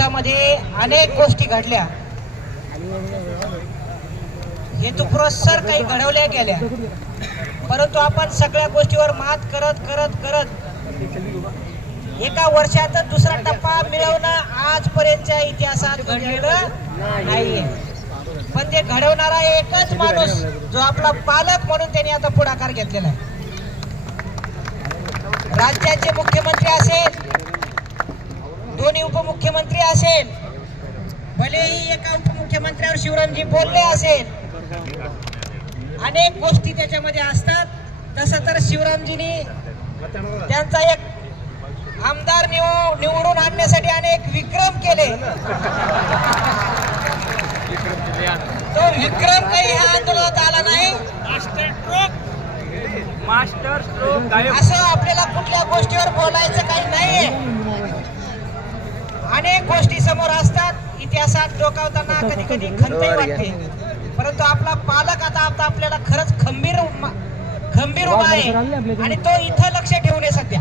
दिवसामध्ये अनेक गोष्टी घडल्या. हेतुपुरस्सर काही घडवल्या गेल्या. परंतु आपण सगळ्या गोष्टीवर मात करत करत करत एका वर्षातच दुसरा टप्पा मिळवणं आजपर्यंतच्या इतिहासात घडलेलं नाहीये. पण ते घडवणारा एकच माणूस जो आपला पालक म्हणून त्यांनी आता पुढाकार घेतलेला आहे. राज्याचे मुख्यमंत्री असेल दोन्ही उपमुख्यमंत्री असेल. भलेही एका उपमुख्यमंत्र्यावर शिवरामजी बोलले असेल. अनेक गोष्टी त्याच्यामध्ये असतात. तसं तर शिवरामजींनी त्यांचा एक आमदार निव निवडून आणण्यासाठी अनेक विक्रम केले. तो विक्रम काही ह्या आंदोलनात आला नाही. मास्टर स्ट्रोक असं आपल्याला कुठल्या गोष्टीवर बोलायचं अनेक गोष्टी समोर असतात. इतिहासात डोकावताना कधी कधी खंतही वाटते. परंतु आपला पालक आता आता आपल्याला खरंच खंबीर खंबीर उभा आहे. आणि तो इथं लक्ष ठेवून आहे सध्या.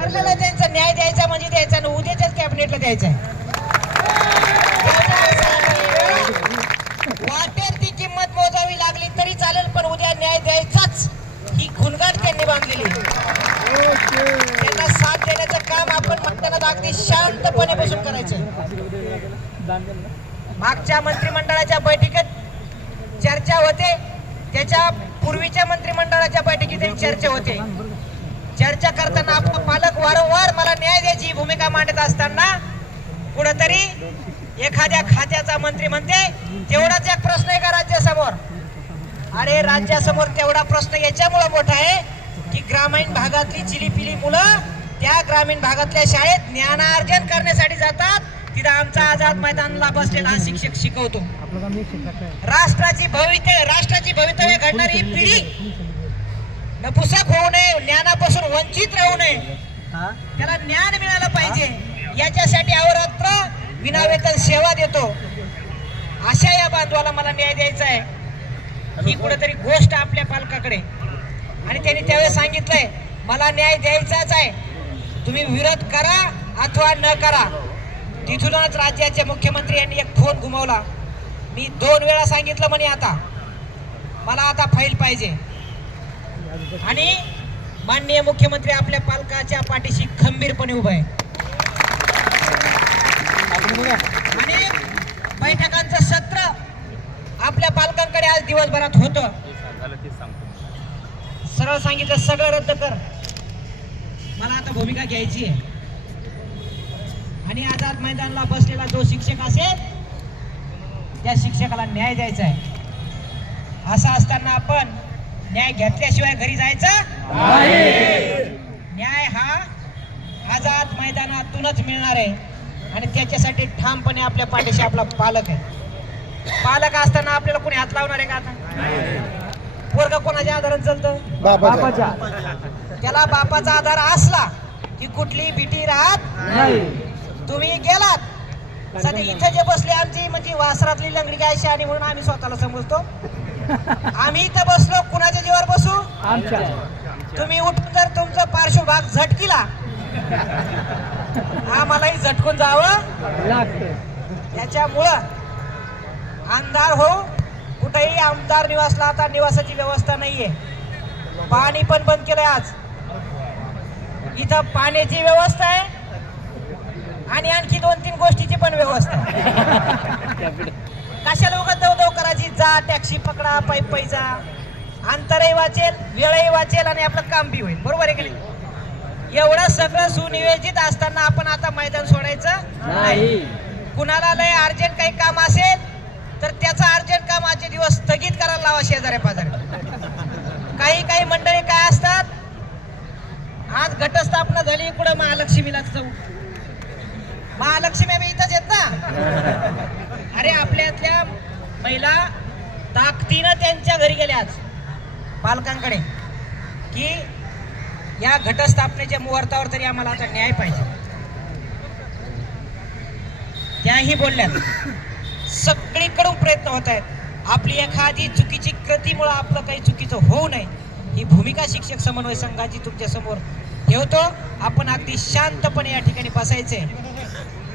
ठरलेलं त्यांचा न्याय द्यायचा म्हणजे द्यायचा आणि उद्याच्याच कॅबिनेटला द्यायचा आहे वाटेल ती किंमत मोजावी लागली तरी चालेल पण उद्या न्याय द्यायचाच ही खुणगाट त्यांनी बांधलेली त्यांना साथ देण्याचं काम त्यांना अगदी शांतपणे बसून करायचे मागच्या मंत्रिमंडळाच्या बैठकीत चर्चा होते. त्याच्या पूर्वीच्या मंत्रिमंडळाच्या बैठकीतही चर्चा होते. चर्चा करताना आपला पालक वारंवार मला न्याय द्यायची भूमिका मांडत असताना कुठंतरी एखाद्या खात्याचा मंत्री म्हणते तेवढाच एक प्रश्न आहे का राज्यासमोर? अरे राज्यासमोर तेवढा प्रश्न याच्यामुळे मोठा आहे की ग्रामीण भागातली चिलीपिली मुलं त्या ग्रामीण भागातल्या शाळेत ज्ञानार्जन करण्यासाठी जातात तिथं आमचा आझाद मैदानला बसलेला हा शिक्षक शिकवतो. राष्ट्राची भविष्य राष्ट्राची भवितव्य घडणारी ही पिढी. नपुसक होऊ नये ज्ञानापासून वंचित राहू नये. त्याला ज्ञान मिळालं पाहिजे. याच्यासाठी अवरात्र विनावेतन सेवा देतो. अशा या बांधवाला मला न्याय द्यायचा आहे. ही कुठेतरी गोष्ट आपल्या पालकाकडे. आणि त्यांनी त्यावेळेस सांगितलंय मला न्याय द्यायचाच आहे. तुम्ही विरोध करा अथवा न करा. तिथूनच राज्याचे मुख्यमंत्री यांनी एक फोन घुमवला. मी दोन वेळा सांगितलं म्हणे आता. मला आता फाईल पाहिजे. आणि माननीय मुख्यमंत्री आपल्या पालकाच्या पाठीशी खंबीरपणे उभा आहे. आणि बैठकांचं सत्र आपल्या पालकांकडे आज दिवसभरात होतं. सरळ सांगितलं सगळं रद्द कर. मला आता भूमिका घ्यायची आहे. आणि आझाद मैदानला बसलेला जो शिक्षक असेल त्या शिक्षकाला न्याय द्यायचा आहे. असं असताना आपण न्याय घेतल्याशिवाय घरी जायचं न्याय हा आझाद मैदानातूनच मिळणार आहे. आणि त्याच्यासाठी ठामपणे आपल्या पाठीशी आपला पालक आहे. पालक असताना आपल्याला कोणी हात लावणार आहे का आता? पोरग कोणाच्या आधारात चालतं त्याला बापाचा आधार असला की कुठली भीती राहत तुम्ही गेलात. सध्या इथे जे बसले आमची म्हणजे वासरातली लंगडी काय शाणी म्हणून आम्ही स्वतःला समजतो. आम्ही इथं बसलो कुणाच्या जीवावर बसू? तुम्ही उठून जर तुमचा पार्श्वभाग झटकिला आम्हालाही झटकून जावं त्याच्यामुळं अंधार हो कुठेही आमदार निवासला आता निवासाची व्यवस्था नाहीये. पाणी पण बंद केलंय आज. इथं पाण्याची व्यवस्था आहे. आणि आणखी दोन तीन गोष्टीची पण व्यवस्था कशाला उगा दव दव करायची? जा टॅक्सी पकडा पायी पायी जा. अंतरही वाचेल वेळही वाचेल आणि आपलं काम बी होईल. बरोबर आहे की नाही? एवढं सगळं सुनियोजित असताना आपण आता मैदान सोडायचं नाही. कुणाला लय अर्जंट काही काम असेल तर त्याचं अर्जंट काम आजचे दिवस स्थगित करायला लावा शेजाऱ्या पाजाऱ्या काही काही मंडळी काय असतात? आज घटस्थापना झाली कुठं महालक्ष्मीला जाऊ. महालक्ष्मी आम्ही इथंच येत ना? अरे आपल्यातल्या महिला ताकदीनं त्यांच्या घरी गेल्या आज पालकांकडे की या घटस्थापनेच्या मुहूर्तावर तरी आम्हाला आता न्याय पाहिजे. त्याही बोलल्यात. सगळीकडून प्रयत्न होत आहेत. आपली एखादी चुकीची कृतीमुळं आपलं काही चुकीचं होऊ नये. ही भूमिका शिक्षक समन्वय संघाची तुमच्यासमोर ठेवतो आपण अगदी शांतपणे या ठिकाणी बसायचे.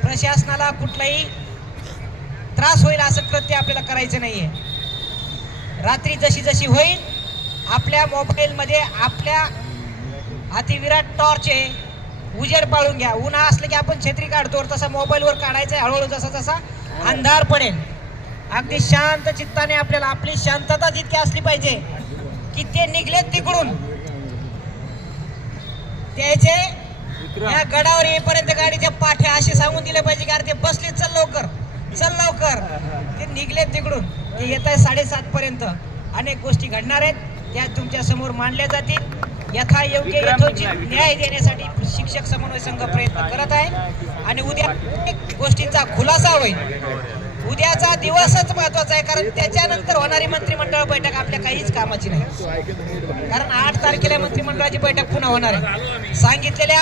प्रशासनाला कुठलाही त्रास होईल असं कृत्य आपल्याला करायचं नाहीये. रात्री जशी जशी होईल आपल्या मोबाईलमध्ये आपल्या अतिविराट टॉर्च आहे उजेड पाळून घ्या. उन्हा असलं की आपण छत्री काढतो तसा मोबाईलवर काढायचं आहे हळूहळू जसा जसा अंधार पडेल. अगदी शांत चित्ताने आपल्याला आपली शांतता जितकी असली पाहिजे की ते निघलेत तिकडून. त्याचे या गडावर येईपर्यंत गाडीच्या पाठ्या असे सांगून दिले पाहिजे की अरे ते बसले चल लवकर. चल लवकर. ते निघलेत तिकडून. ते येत आहे साडेसात पर्यंत. अनेक गोष्टी घडणार आहेत. त्या तुमच्यासमोर मांडल्या जातील. यथा योग्य यथोचित न्याय देण्यासाठी शिक्षक समन्वय संघ प्रयत्न करत आहे. आणि उद्या अनेक गोष्टींचा खुलासा होईल. उद्याचा दिवसच महत्त्वाचा आहे कारण त्याच्यानंतर होणारी मंत्रिमंडळ बैठक आपल्या काहीच कामाची नाही. कारण आठ तारखेला मंत्रिमंडळाची बैठक पुन्हा होणार आहे. सांगितलेल्या